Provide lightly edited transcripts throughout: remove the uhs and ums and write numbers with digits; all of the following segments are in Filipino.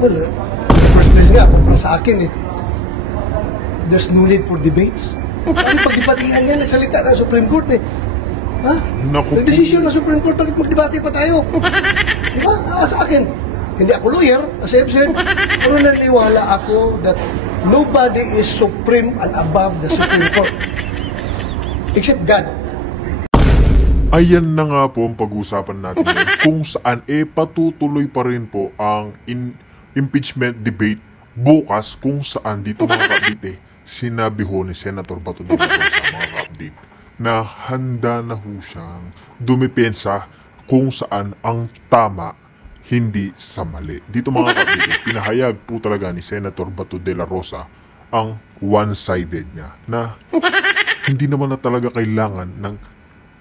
Well, in the first place nga, para sa akin there's no need for debates. Bakit pagdibatihan yan, nagsalita ng Supreme Court Ha? Nag-desisyon ng Supreme Court, bakit magdebate pa tayo? Di ba? Sa akin, hindi ako lawyer, as I've said, pero naniniwala ako that nobody is supreme and above the Supreme Court. Except God. Ayan na nga po ang pag-usapan natin kung saan patutuloy pa rin po ang impeachment debate bukas kung saan dito mga ka-update sinabi ho ni Senator Bato de la Rosa mga ka-update na handa na ho siyang dumipensa kung saan ang tama, hindi sa mali. Dito mga ka-update, pinahayag po talaga ni Senator Bato de la Rosa ang one-sided niya na hindi naman na talaga kailangan ng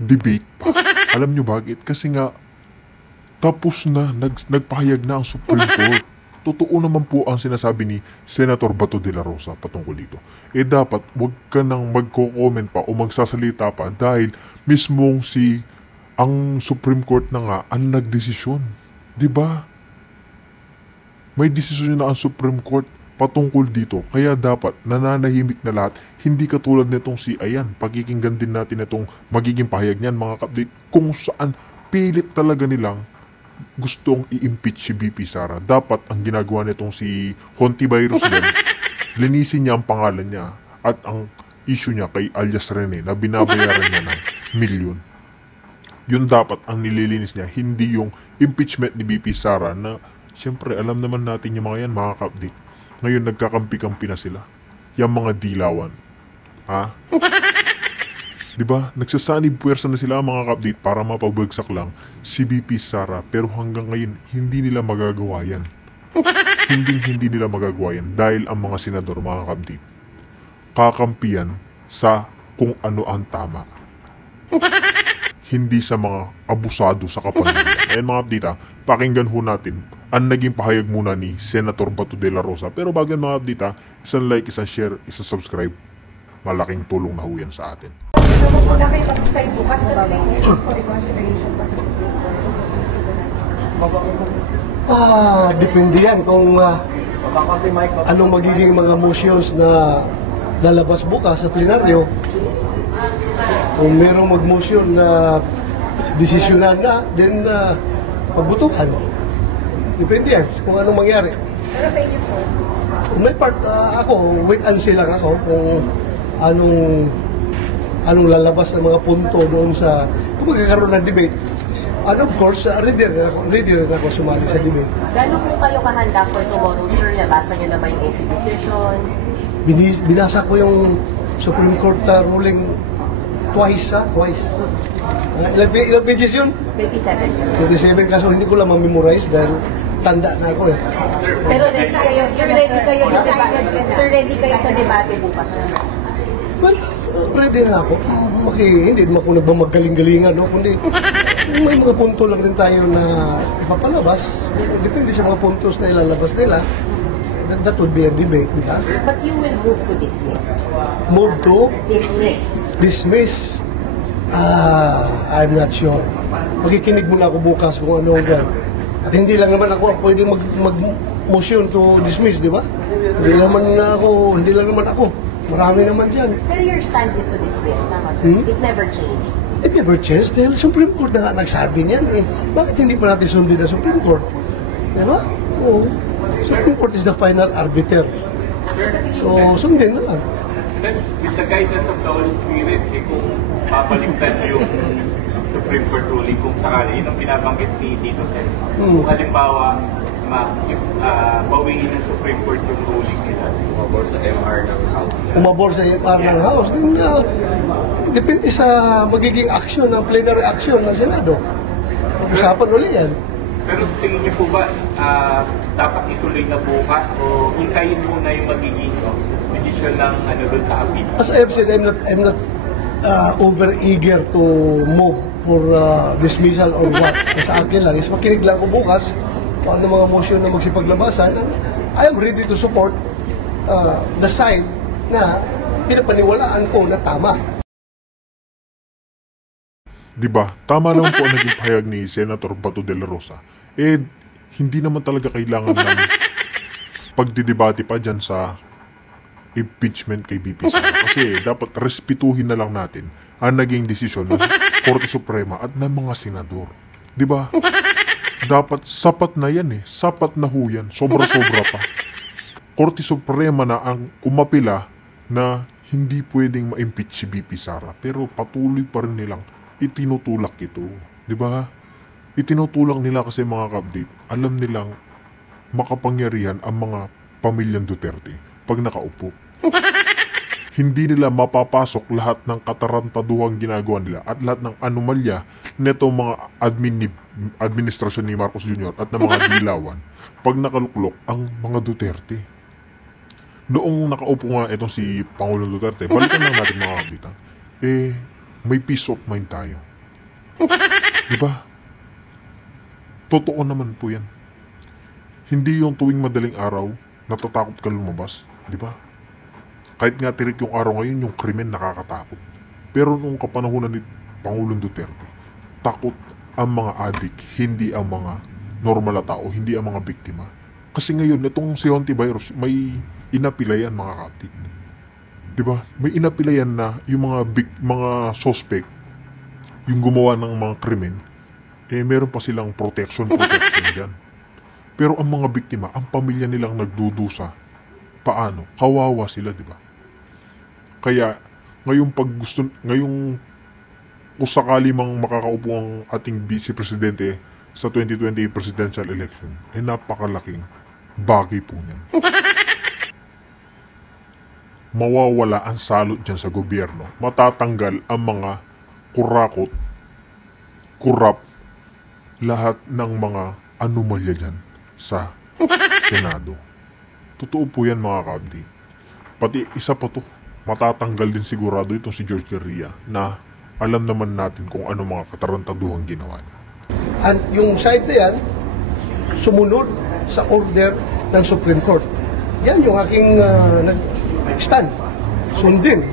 debate pa. Alam nyo bakit? Kasi nga tapos na, nagpahayag na ang Supreme Court. Totoo naman po ang sinasabi ni Senator Bato de la Rosa patungkol dito. Dapat wag ka nang magko-comment pa o magsasalita pa dahil mismong ang Supreme Court na nga ang nagdesisyon. Diba? May desisyon na ang Supreme Court patungkol dito. Kaya dapat nananahimik na lahat. Hindi katulad nitong ayan, pakikinggan din natin itong magiging pahayag niyan mga ka-update kung saan pilit talaga nilang gustong i-impeach si BP Sara. Dapat ang ginagawa nitong si Hontivirus din, linisin niya ang pangalan niya at ang issue niya kay alias Rene na binabayaran niya ng milyon. Yun dapat ang nililinis niya, hindi yung impeachment ni BP Sara na siyempre alam naman natin yung mga yan mga ka-update. Ngayon nagkakampi-kampi na sila. Yung mga dilawan. Ha? Diba? Nagsasanib puwersa na sila mga ka-update para mapabagsak lang si BP Sara pero hanggang ngayon hindi nila magagawa yan. Hindi nila magagawa yan dahil ang mga senador mga ka-update kakampiyan sa kung ano ang tama. Hindi sa mga abusado sa kapaligiran. Ayan mga update pakinggan ho natin ang naging pahayag muna ni Senator Bato de la Rosa. Pero bago yan mga update isang like, isang share, isang subscribe. Malaking tulong na ho yan sa atin. Depende yan kung anong magiging mga motions na lalabas bukas sa plenaryo. Kung merong mag-motion na desisyonan na, then pagbutukan. Depende yan kung anong mangyari. Pero sa inyo po? May part, ako, wait and see lang ako kung anong lalabas ng mga punto doon sa, kung magkakaroon ng debate. And of course, ready rin ako sumali sa debate. Gano'n po kayo kahanda for tomorrow, sir? Nabasa niyo na ba yung AC decision? Binasa ko yung Supreme Court ruling twice. Ilang pages yun? 27, sir. 27, kaso hindi ko lang ma-memorize dahil tanda na ako Pero ready kayo, sir, ready kayo sa debate bukas, sir? Well, ready na ako. Hindi naman ako nagmamagaling-galingan, no? Kundi may mga punto lang rin tayo na ipapalabas. Depende sa mga puntos na ilalabas nila. That would be a debate, di ba? But you will move to dismiss. Move to? Dismiss. Dismiss? I'm not sure. Makikinig muna ako bukas kung ano yan. At hindi lang naman ako pwede mag-motion to dismiss, di ba? Hindi lang naman ako. Marami naman dyan. Pero your stand is to dismiss, tama, sir? It never changed. It never changed dahil Supreme Court na nga nagsabi niyan Bakit hindi pa natin sundin ang Supreme Court? Di ba? Oo. Supreme Court is the final arbiter. So, sundin na lang. With the guidance of the Holy Spirit, kung papaligtad yung Supreme Court ruling, kung sakali, yun ang pinabanggit ni Tito Sen. Kung halimbawa, bawiin ng Supreme Court yung ruling nila. Umabor sa MR ng House. Umabor sa MR ng House. Then, depende sa magiging action, ng plenary action ng Senado. Pag-usapan ulit yan. Pero tingin niyo po ba, dapat ituloy na bukas o hintayin muna yung magiging decision ng doon sa appeal? As I have said, I'm not over-eager to move for dismissal or what. Sa akin lang is makinig lang ako bukas kung ano mga motion na magsipaglabasan. And I am ready to support the side na pinapaniwalaan ko na tama. Diba? Tama lang po ang naging pahayag ni Senator Bato de la Rosa. Hindi naman talaga kailangan ng pagdidebate pa dyan sa impeachment kay BP Sara. Kasi dapat respetuhin na lang natin ang naging desisyon ng Korte Suprema at ng mga senador. Di ba? Dapat sapat na yan eh. Sapat na ho yan. Sobra-sobra pa. Korte Suprema na ang umapila na hindi pwedeng ma-impeach si BP Sara. Pero patuloy pa rin nilang itinutulak ito. Di ba? Itinutulak nila kasi mga ka-update. Alam nilang makapangyarihan ang mga pamilyang Duterte pag nakaupo. Hindi nila mapapasok lahat ng katarantaduhang ginagawa nila at lahat ng anomalya neto mga administrasyon ni Marcos Jr. at ng mga dilawan pag nakaluklok ang mga Duterte. Noong nakaupo nga itong si Pangulong Duterte, balikan lang natin mga kabitan, may peace of mind tayo. Diba? Totoo naman po yan. Hindi yung tuwing madaling araw, natatakot ka lumabas. Diba? Kahit nga tirik yung araw ngayon, yung krimen nakakatakot. Pero noong kapanahunan ni Pangulong Duterte, takot ang mga adik, hindi ang mga normal na tao, hindi ang mga biktima. Kasi ngayon, itong si Hontivirus, may inapilayan mga kapatid. Diba? May inapilayan na yung mga suspect, yung gumawa ng mga krimen, meron pa silang protection dyan. Pero ang mga biktima, ang pamilya nilang nagdudusa, paano? Kawawa sila, di ba? Kaya, ngayong kung sakali mang makakaupo ang ating Vice Presidente sa 2028 presidential election, napakalaking bagay po niyan. Mawawala ang salot dyan sa gobyerno. Matatanggal ang mga kurap, lahat ng mga anomalya dyan sa Senado. Totoo po yan mga ka-update. Pati isa pa to, matatanggal din sigurado itong si George Garcia na alam naman natin kung ano mga katarantaduhang ginawa niya. And yung side na yan, sumunod sa order ng Supreme Court. Yan yung aking stand. Sundin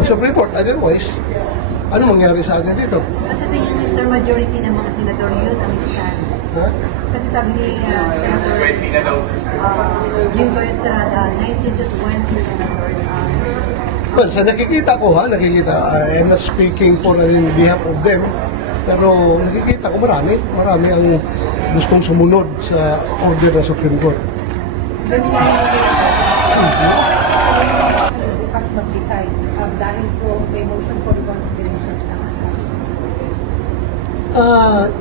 ang Supreme Court. Otherwise, ano mangyari sa atin dito? At sa tingin niyo, sir, majority ng mga senador yun ang stand. Ha? Kasi sabi ni Senator 20 na daw. Jim Estrada, 19 to 20 senators Well, sa nakikita ko I am not speaking for in behalf of them, pero nakikita ko marami ang gustong sumunod sa order ng Supreme Court. bukas mag-decide dahil po may motion for reconsideration sa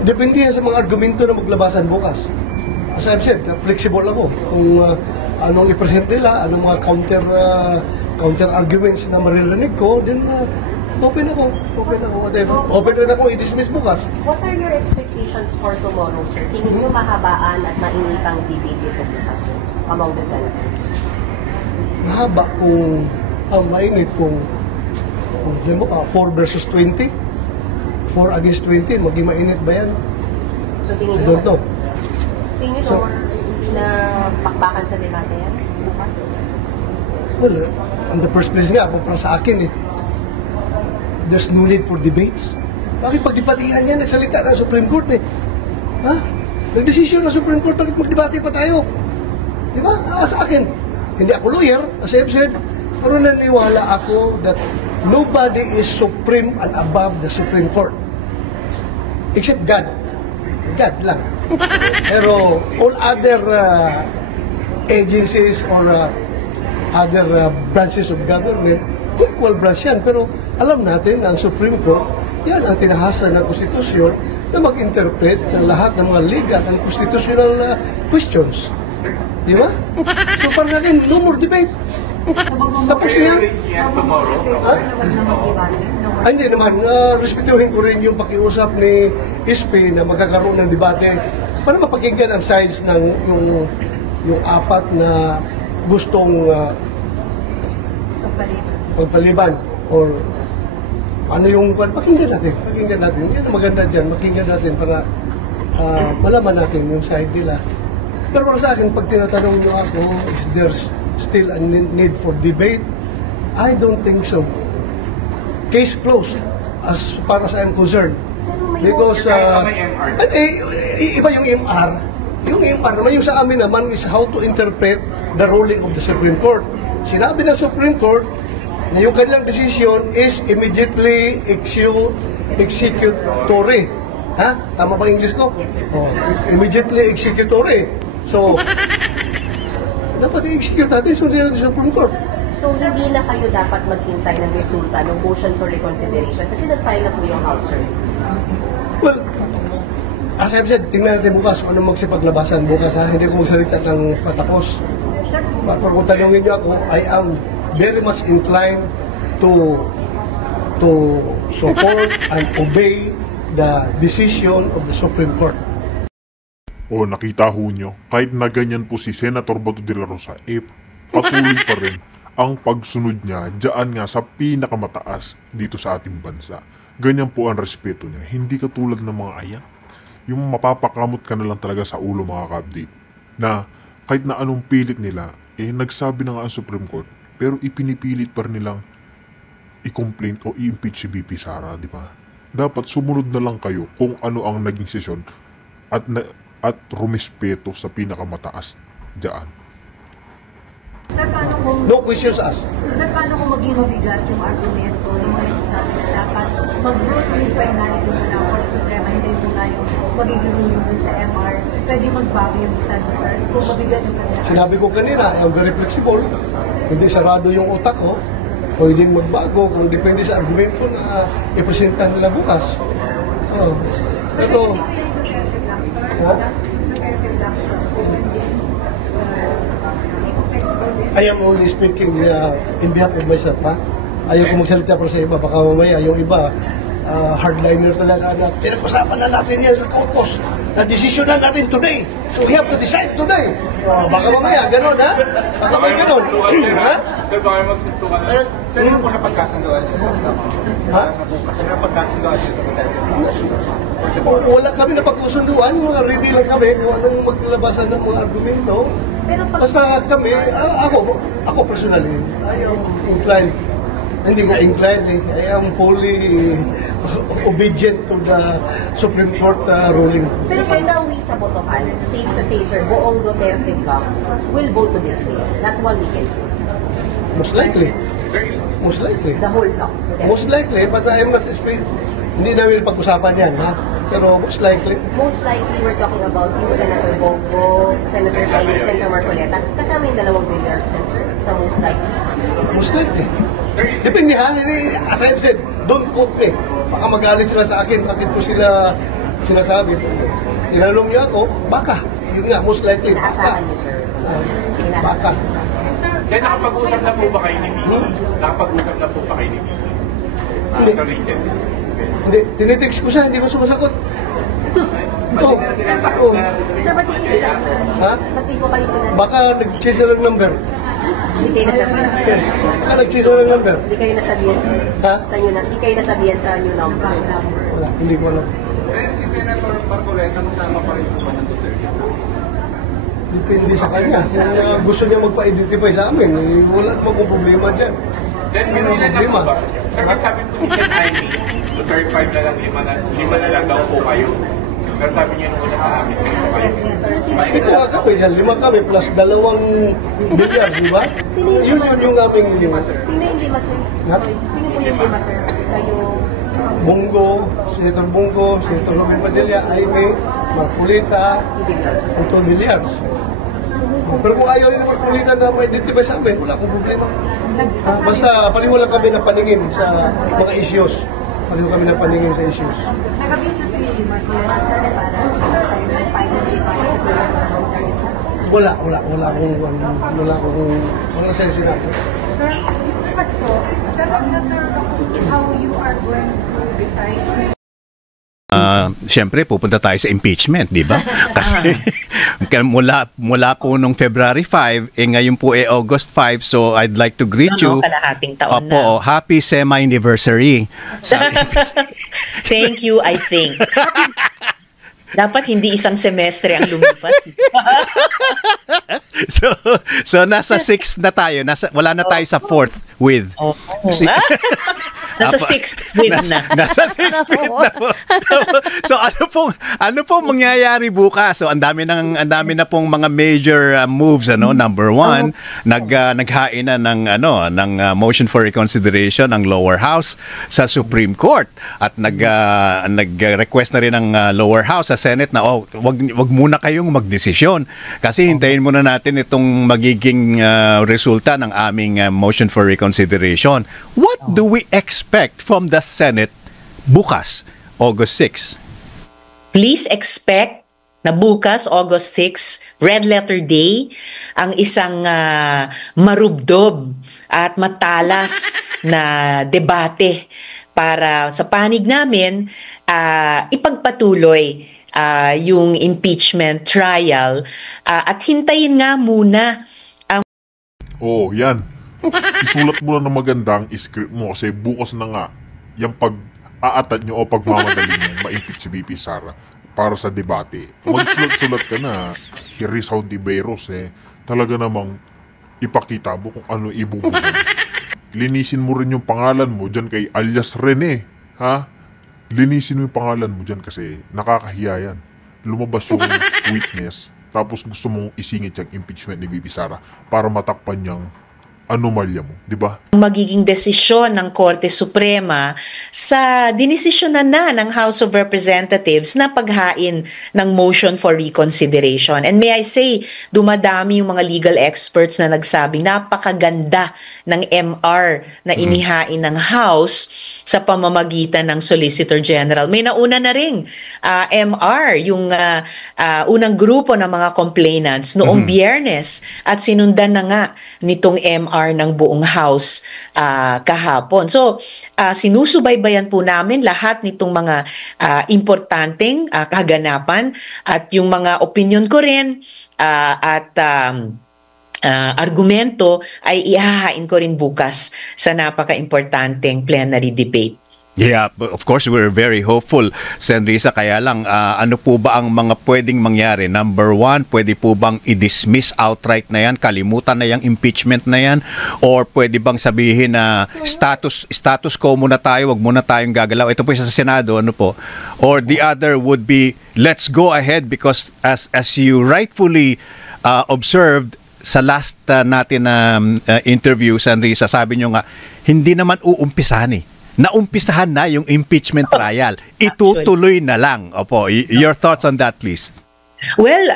Depende yan sa mga argumento na maglabasan bukas. As I've said, flexible ako kung anong i-present nila, anong mga counter arguments na maririnig ko, then open ako. Open rin ako i-dismiss bukas. What are your expectations for tomorrow, sir? Tingin niyo mahabaan at mainitang debate ito bukas, sir, among the senators? Mahaba kung mainit kung 4 versus 20, 4 against 20, maging mainit ba yan? So tingin I niyo, don't know. tingin niyo hindi na pakbakan sa debate yan bukas? Well, in the first place nga, para sa akin there's no need for debates. Bakit pagdebatihan yan, nagsalita na Supreme Court Ha? Nagdesisyon na Supreme Court, bakit magdebate pa tayo? Di ba? Sa akin, hindi ako lawyer, as I've said, pero naniniwala ako that nobody is supreme and above the Supreme Court. Except God. God lang. Pero all other agencies or other branches of government, equal branch yan. Pero alam natin na ang Supreme Court, yan ang tinahasa ng konstitusyon na mag-interpret ng lahat ng mga legal and constitutional questions. Di ba? So para sa akin, no more debate. Tapos yan. Hindi naman, respetuhin ko rin yung pakiusap ni SP na magkakaroon ng debate para mapakinggan ang sides ng yung apat na gustong pagpaliban or ano yung pakinggan natin yan ang maganda dyan, pakinggan natin para malaman natin yung side nila. Pero para sa akin, pag tinatanong nyo ako, is there still a need for debate? I don't think so. Case closed as far as I'm concerned. Because iba yung MR. Yung MR naman, yung sa amin naman is how to interpret the ruling of the Supreme Court. Sinabi ng Supreme Court na yung kanilang decision is immediately executory. Ha? Tama ba English ko? Yes, sir. Oh, immediately executory. So, dapat i-execute natin, sundin natin sa Supreme Court. So, hindi na kayo dapat maghintay ng resulta ng motion for reconsideration kasi nag-file na po yung House, sir. Well, as I've said, tingnan natin bukas kung anong magsipaglabasan bukas, ha? Hindi ko magsalita ng patapos. But kung tanongin niyo ako, I am very much inclined to support and obey the decision of the Supreme Court. O nakita ho nyo, kahit na ganyan po si Senator Bato de la Rosa, patuloy pa rin ang pagsunod niya dyan nga sa pinakamataas dito sa ating bansa. Ganyan po ang respeto niya. Hindi katulad ng mga ayan. Yung mapapakamot ka na lang talaga sa ulo mga ka-update. Na kahit na anong pilit nila, nagsabi na nga ang Supreme Court, pero ipinipilit pa rin nilang i-complain o i-impeach si BP Sara, di ba? Dapat sumunod na lang kayo kung ano ang naging sesyon at rumispeto sa pinakamataas dyan. Sir, paano kung... No questions asked. Sir, paano kung maging mabigat yung argumento ng mga nagsasabi na dapat mag-rule yung finality mo ng Court Suprema, hindi mo nga yung magiging ruling dun sa MR, pwede magbago yung stand mo, sir, kung mabigat yung kanila. Sinabi ko kanina, I am very flexible. Hindi sarado yung utak ko. Pwedeng magbago kung depende sa argumento na ipresenta nila bukas. Pero, I am only speaking in behalf of myself, ha? Ayaw ko magsalita para sa iba. Baka mamaya yung iba, hardliner talaga na pinag-usapan na natin yan sa caucus. Na-decision na natin today. So we have to decide today. Baka mamaya, gano'n, ha? Baka may gano'n. Ha? Sir, baka magsuntukan na. Sir, ano po napagkasundoan niyo sa Ha? Sir, napagkasundoan niyo sa Wala kami na pagkusunduan, mga ready lang kami kung anong maglabasan ng mga argumento. Pero pag... Basta kami, ako personally, I am inclined, hindi nga inclined, I am fully obedient to the Supreme Court ruling. Pero kung nauwi sa botohan, safe to say, sir, buong Duterte bloc will vote to dismiss. Not one we can say. Most likely. Sir, Most likely. The whole bloc. Most likely, but I am not hindi namin pag-usapan yan, ha? Pero most likely. Most likely, we're talking about yung Senator Bongo, Senator Sainz, Senator Marcoleta. Kasama yung dalawang billiards din, sir, sa most likely. Most likely. Depende, ha? As I've said, don't quote me. Baka magalit sila sa akin. Bakit ko sila sinasabi? Tinanong niya ako, baka. Yun nga, most likely, baka. Inaasahan niyo, sir. Baka. Sir, nakapag-usap na po ba kayo ni Bibi? Nakapag-usap na po ba kayo ni Bibi? Hindi. After recent. Hindi, tinitext ko siya, hindi ba sumasagot? Oo. Oo. Sir, ba't hindi sila, sir? Ha? Ba't di po kayo sinasabi? Baka nag-chase ng number. Hindi kayo nasabihan, sir. Baka nag-chase ng number. Hindi kayo nasabihan, sir. Ha? Sa inyo na, hindi kayo nasabihan sa new number. Wala, hindi ko alam. Si Senator Marcoleta, kasama pa rin po ba ng Duterte? Depende sa kanya. Kung gusto niya magpa-identify sa amin, wala namang kung problema dyan. Sir, Ano ilan na problema? po ba? Sir, sabi po ni Sen. Ivy, to third five na lang, lima na lang daw po kayo. Pero sabi niyo nung una sa amin, lima kayo. Ito nga kami, yan, 5 kami plus 2 bilyars, di ba? Yun yung aming Sino yung lima, sir? Ha? Sino po yung lima, sir? Kayo... Bongo, Senator Bongo, Senator Robin Padilla, Aime, Marcoleta, Anton Villiers. Pero kung ayaw nila Marcoleta na ma-identify sa amin, wala akong problema. Basta pareho lang kami na paningin sa mga issues. Pareho kami na paningin sa issues. Nag-business ni Marcoleta, sir, para finally wala sa'yo sinabi. Sir, bukas po, sir, how you are going to decide? Siyempre, pupunta tayo sa impeachment, di ba? Kasi mula po nung February 5, ngayon po August 5, so I'd like to greet you. Kalahating taon Opo, na. happy semi-anniversary. Thank you, I think. Dapat hindi isang semestre ang lumipas. So nasa 6 na tayo. Wala na tayo sa 4th with. Oh. Nasa sixth win na. Nasa sixth win na po. So ano pong mangyayari bukas? So ang dami na pong mga major moves, ano. Number one, naghain na ng motion for reconsideration ang lower house sa Supreme Court at nag-request na rin ang lower house sa Senate na wag muna kayong magdesisyon kasi hintayin muna natin itong magiging resulta ng aming motion for reconsideration. What do we expect from the Senate bukas, August 6? Please expect na bukas, August 6, Red Letter Day, ang isang marubdob at matalas na debate para sa panig namin ipagpatuloy yung impeachment trial at hintayin nga muna ang... Oo, yan. Isulat mo na ng magandang script mo kasi bukas na nga yung pag-aatad nyo o pagmamadali nyo ma-impeach si VP Sara para sa debate. Magsulat-sulat ka na, Rizal Hontiveros talaga namang ipakita mo kung ano ibubukan. Linisin mo rin yung pangalan mo dyan kay alias Rene, ha? Linisin mo yung pangalan mo dyan kasi nakakahiya yan. Lumabas yung witness, tapos gusto mong isingit yung impeachment ni VP Sara para matakpan niyang anomalya mo, di ba? Magiging desisyon ng Korte Suprema sa dinesisyonan na ng House of Representatives na paghain ng motion for reconsideration. And may I say, dumadami yung mga legal experts na nagsabing napakaganda ng MR na inihain ng House sa pamamagitan ng Solicitor General. May nauna na ring MR, yung unang grupo ng mga complainants noong Biyernes at sinundan na nga nitong MR ng buong House kahapon. So, sinusubaybayan po namin lahat nitong mga importanteng kaganapan at yung mga opinion ko rin at argumento ay ihahain ko rin bukas sa napaka-importanteng plenary debate. Yeah, of course, we're very hopeful, Sen. Risa. Kaya lang, ano po ba ang mga pwedeng mangyari? Number one, pwede po bang i-dismiss outright na yan? Kalimutan na yung impeachment na yan? Or pwede bang sabihin na status quo muna tayo, wag muna tayong gagalaw? Ito po sa Senado, ano po? Or the other would be, let's go ahead because as you rightfully observed, sa last natin na interview, Sen. Risa, sabi nyo nga, hindi naman uumpisahan Naumpisahan na yung impeachment trial. Itutuloy na lang. Opo, your thoughts on that, please. Well,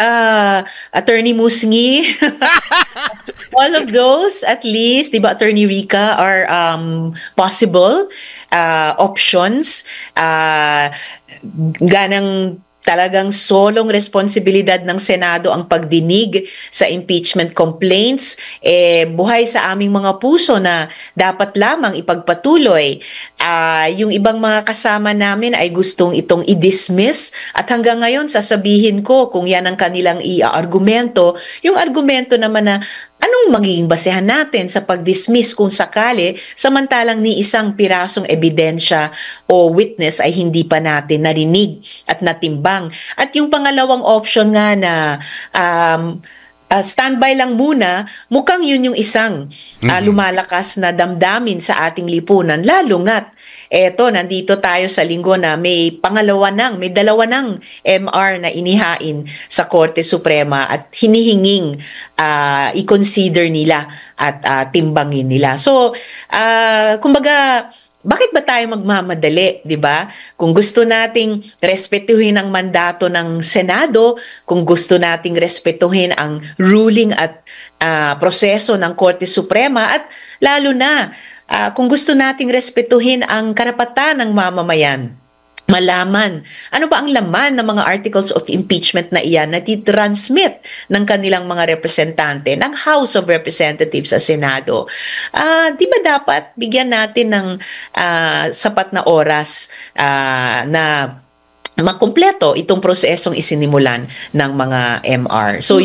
Attorney Musngi, all of those, at least, di ba, Attorney Rica, are possible options. Ganang talagang solong responsibilidad ng Senado ang pagdinig sa impeachment complaints. Buhay sa aming mga puso na dapat lamang ipagpatuloy. Yung ibang mga kasama namin ay gustong itong i-dismiss at hanggang ngayon sasabihin ko kung yan ang kanilang i-argumento, yung argumento naman na anong magiging basehan natin sa pag-dismiss kung sakali samantalang ni isang pirasong ebidensya o witness ay hindi pa natin narinig at natimbang. At yung pangalawang option nga na standby lang muna, mukhang yun yung isang lumalakas na damdamin sa ating lipunan, lalo nga't nandito tayo sa linggo na may dalawa ng MR na inihain sa Korte Suprema at hinihinging i-consider nila at timbangin nila. So, kumbaga, bakit ba tayo magmamadali, di ba? Kung gusto nating respetuhin ang mandato ng Senado, kung gusto nating respetuhin ang ruling at proseso ng Korte Suprema at lalo na kung gusto nating respetuhin ang karapatan ng mamamayan, malaman ano ba ang laman ng mga articles of impeachment na iyan na titransmit ng kanilang mga representante ng House of Representatives sa Senado. Di ba dapat bigyan natin ng sapat na oras na makumpleto itong prosesong isinimulan ng mga MR. So,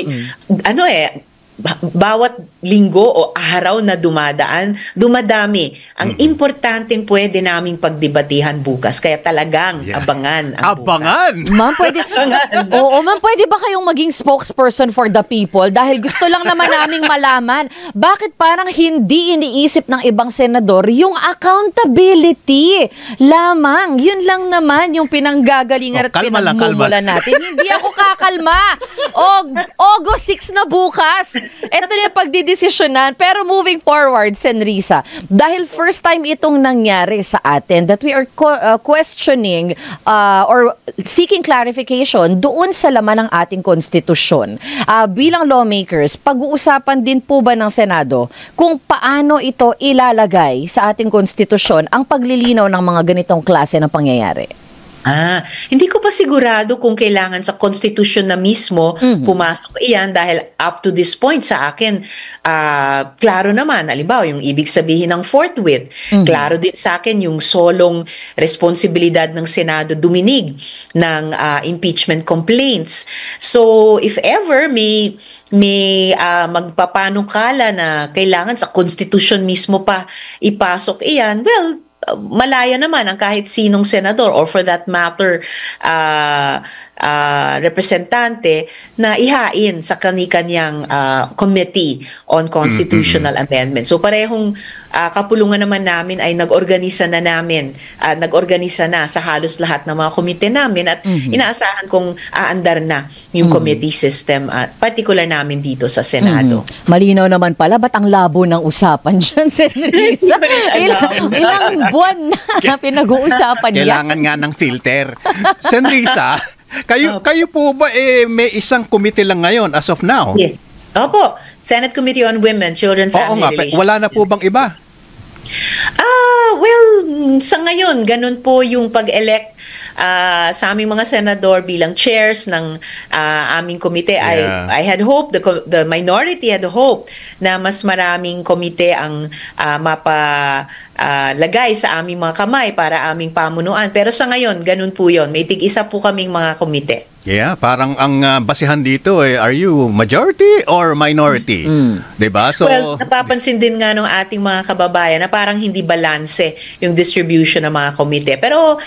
bawat linggo o araw na dumadami. Ang importanteng pwede naming pagdebatihan bukas. Kaya talagang abangan ang Abangan! Ma'am, pwede, oo, ma'am, pwede ba kayong maging spokesperson for the people? Dahil gusto lang naman naming malaman, bakit parang hindi iniisip ng ibang senador yung accountability lamang? Yun lang naman yung pinanggagalingan at kalma lang, pinagmumulan natin. Hindi ako kakalma. August 6 na bukas. Ito na yung pagdidesisyonan. Pero moving forward, Senrisa, dahil first time itong nangyari sa atin that we are questioning or seeking clarification doon sa laman ng ating konstitusyon. Bilang lawmakers, pag-uusapan din po ba ng Senado kung paano ito ilalagay sa ating konstitusyon ang paglilinaw ng mga ganitong klase ng pangyayari? Hindi ko pa sigurado kung kailangan sa constitution na mismo pumasok iyan dahil up to this point sa akin, klaro naman, halimbawa yung ibig sabihin ng forthwith. Klaro din sa akin yung solong responsibilidad ng Senado duminig ng impeachment complaints. So if ever may magpapanukala na kailangan sa constitution mismo pa ipasok iyan, well, malaya naman ang kahit sinong senador or for that matter representante na ihain sa kani-kanyang Committee on Constitutional Amendment. So parehong kapulungan naman namin ay nag-organisa na sa halos lahat ng mga komite namin at inaasahan kong aandar na yung committee system at particular namin dito sa Senado. Malinaw naman pala, ba't ang labo ng usapan dyan, Senrisa? Ilang buwan na pinag-uusapan yan. Kailangan nga ng filter. Senrisa, kayo po ba may isang komite lang ngayon as of now? Yes. Opo, Senate Committee on Women, Children, Family Relations. Wala na po bang iba? Well, sa ngayon, ganun po yung pag-elect sa aming mga senador bilang chairs ng aming komite. I had hoped, the minority had hoped na mas maraming komite ang lagay sa aming mga kamay para aming pamunuan. Pero sa ngayon, ganun po yun. May tig-isa po kaming mga komite. Yeah, parang ang basihan dito are you majority or minority? 'Di ba? So well, napapansin din nga ng ating mga kababayan na parang hindi balanse yung distribution ng mga komite. Pero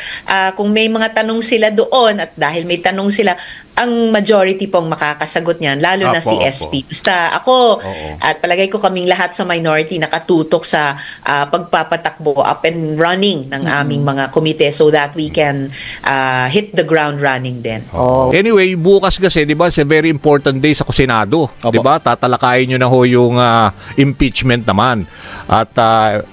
kung may mga tanong sila doon at dahil may tanong sila, ang majority pong makakasagot niyan, lalo na si SP. Basta ako at palagay ko kaming lahat sa minority nakatutok sa pagpapatakbo up and running ng aming mga komite so that we can hit the ground running din. Anyway, bukas kasi, 'di ba, it's a very important day sa Senado, 'di ba? Tatalakayin niyo na ho yung impeachment naman. At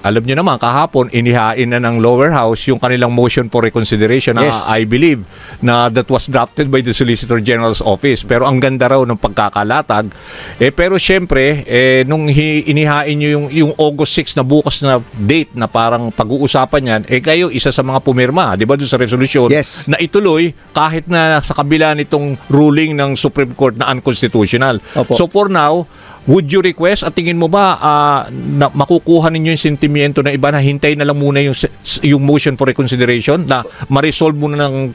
alam niyo naman kahapon inihain na ng lower house yung kanilang motion for reconsideration na I believe na that was drafted by the Solicitor General's Office. Pero ang ganda raw ng pagkakalatag. Pero syempre, nung inihain niyo yung August 6 na bukas na date na parang pag-uusapan yan, kayo isa sa mga pumirma, 'di ba, doon sa resolution na ituloy kahit na sa kabila nitong ruling ng Supreme Court na unconstitutional. So for now, would you request at tingin mo ba na makukuha ninyo yung sentimiento ng iba na hintay na lang muna yung motion for reconsideration na ma-resolve muna ng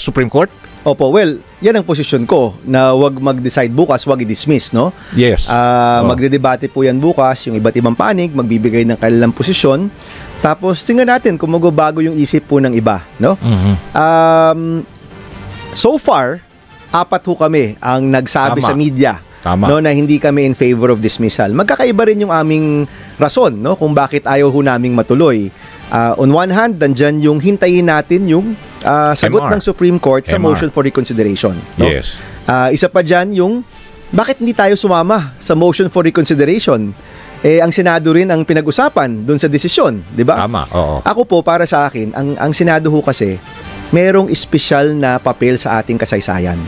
Supreme Court? Opo, well, yan ang posisyon ko na wag mag-decide bukas, wag i-dismiss, no? Yes. Magdedebate po yan bukas, yung iba't ibang panig, magbibigay ng kanilang posisyon. Tapos tingnan natin kung magbabago yung isip po ng iba, no? So far, 4 ho kami ang nagsabi sa media no, na hindi kami in favor of dismissal. Magkakaiba rin yung aming rason, no, kung bakit ayaw ho naming matuloy. On one hand, nandyan yung hintayin natin yung sagot ng Supreme Court sa motion for reconsideration. No? Yes. Isa pa dyan yung bakit hindi tayo sumama sa motion for reconsideration? Ang Senado rin ang pinag-usapan doon sa desisyon, di ba? Tama, oo. Ako po, para sa akin, ang Senado ho kasi merong espesyal na papel sa ating kasaysayan.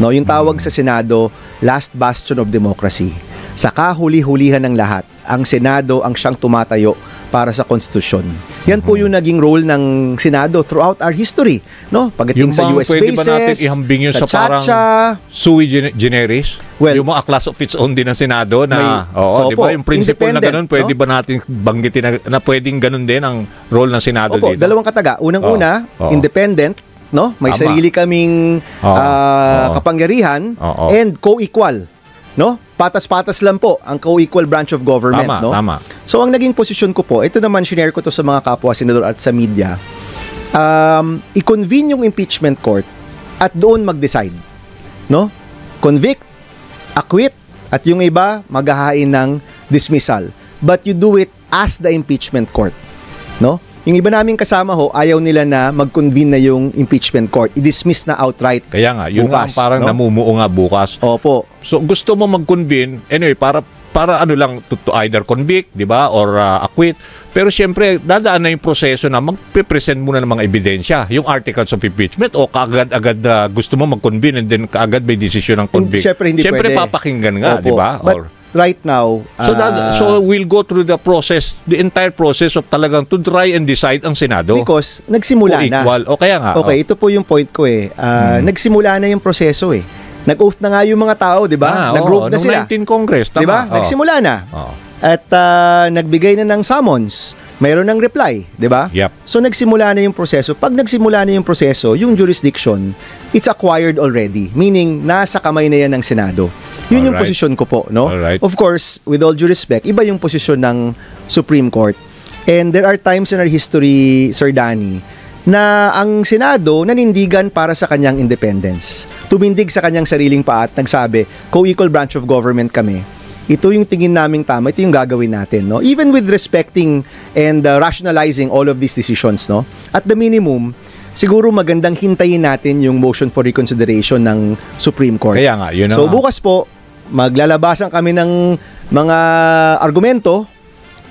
No, yung tawag sa Senado, last bastion of democracy. Sa kahuli-hulihan ng lahat, ang Senado ang siyang tumatayo para sa konstitusyon. Yan po yung naging role ng Senado throughout our history, no? Pagdating sa US pwede bases, ba natin ihambing yun sa parang sui generis? Well, yung mga class of its own din ng Senado na, di ba? Yung principle na ganun, pwede ba natin banggitin na pwedeng ganun din ang role ng Senado dito? Dalawang kataga. Unang-una, independent, no? May sarili kaming kapangyarihan and co-equal no? Patas-patas lang po ang co-equal branch of government, Tama, no? tama. So ang naging posisyon ko po, ito naman shinare ko to sa mga kapwa senador at sa media. I-convene yung impeachment court at doon mag-decide, no? Convict, acquit, at yung iba maghahain ng dismissal. But you do it as the impeachment court, no? Yung iba naming kasama ho, ayaw nila na mag-convene na yung impeachment court. I-dismiss na outright. Kaya nga, yun nga ang bukas, parang no? namumuo nga bukas. Opo. So gusto mo mag-convene, anyway, para ano lang, to either convict, di ba, or acquit. Pero siyempre, dadaan na yung proseso na magpe-present muna ng mga ebidensya, yung articles of impeachment, o kaagad-agad gusto mo mag-convene and then kaagad may decision ng convict. Siyempre, hindi pwede. Papakinggan nga, Opo. di ba? But right now, So we'll go through the process, the entire process of talagang to try and decide ang Senado. because nagsimula Kung na. equal. O kaya nga. Okay, ito po yung point ko eh. Nagsimula na yung proseso eh. Nag-oath na nga yung mga tao, di ba? Nag-rope na nung sila. 19 Congress, tama. Di ba? Nagsimula na. At nagbigay na ng summons. Mayroon ng reply, di ba? Yep. So nagsimula na yung proseso. Pag nagsimula na yung proseso, yung jurisdiction, it's acquired already. Meaning, nasa kamay na yan ng Senado. Yun yung Alright. posisyon ko po, no? Alright. Of course, with all due respect, iba yung posisyon ng Supreme Court. And there are times in our history, Sir Danny, na ang Senado nanindigan para sa kanyang independence. Tumindig sa kanyang sariling paa at nagsabi, co-equal branch of government kami. Ito yung tingin naming tama, ito yung gagawin natin, no? Even with respecting and rationalizing all of these decisions, no? At the minimum, siguro magandang hintayin natin yung motion for reconsideration ng Supreme Court. Kaya nga, yun na So nga. bukas po, maglalabasan kami ng mga argumento.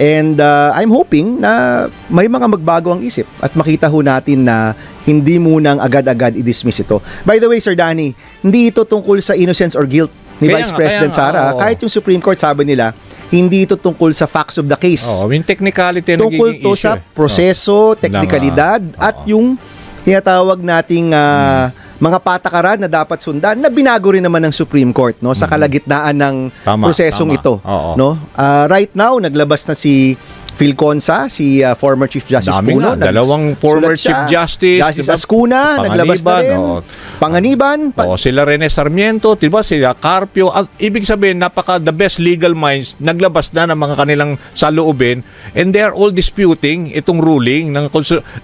And I'm hoping na may mga magbago ang isip at makita ho natin na hindi munang agad-agad i-dismiss ito. By the way, Sir Danny, hindi ito tungkol sa innocence or guilt ni Kaya Vice nga, President kaya nga, Sara. oo. Kahit yung Supreme Court sabi nila, hindi ito tungkol sa facts of the case. Yung technicality ang Tungkol nagiging to issue. sa proseso, teknikalidad, at yung tinatawag nating mga patakaran na dapat sundan na binago rin naman ng Supreme Court, no, sa kalagitnaan ng Tama, prosesong tama. ito, Oo. no. Right now naglabas na si Phil Consa, si former Chief Justice Dami Puno, nga, dalawang former nagsulat siya. Chief Justice, Justice diba? Ascuna, naglabas na rin. Panganiban, Sila Rene Sarmiento, diba? Sila Carpio. Ibig sabihin, the best legal minds, naglabas na ng mga kanilang saloobin, and they are all disputing itong ruling ng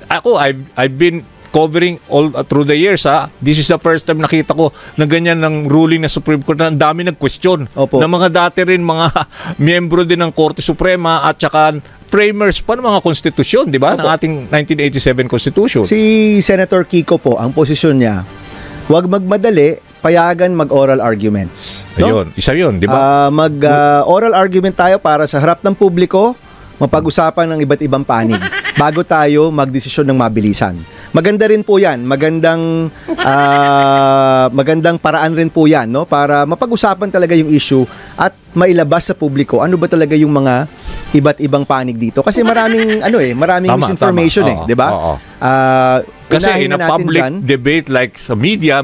Ako, I've been covering all through the years, ha. This is the first time nakita ko na ganyan ng ruling ng Supreme Court na ang dami nag-question. Opo. Na mga dati rin mga miyembro din ng Korte Suprema at saka framers pa ng mga konstitusyon, di ba? Ng ating 1987 Constitution. Si Senator Kiko po, ang posisyon niya, huwag magmadali, payagan mag-oral arguments. No? Ayun, isa yun, di ba? Mag-oral argument tayo para sa harap ng publiko, mapag-usapan ng iba't ibang panig bago tayo magdesisyon ng mabilisan. Maganda rin po 'yan, magandang paraan rin po 'yan, no, para mapag-usapan talaga yung issue at mailabas sa publiko ano ba talaga yung mga iba't ibang panig dito. Kasi maraming maraming Tama, misinformation tama. Oo, di ba? oo. Kasi Kasi in a public debate like sa media,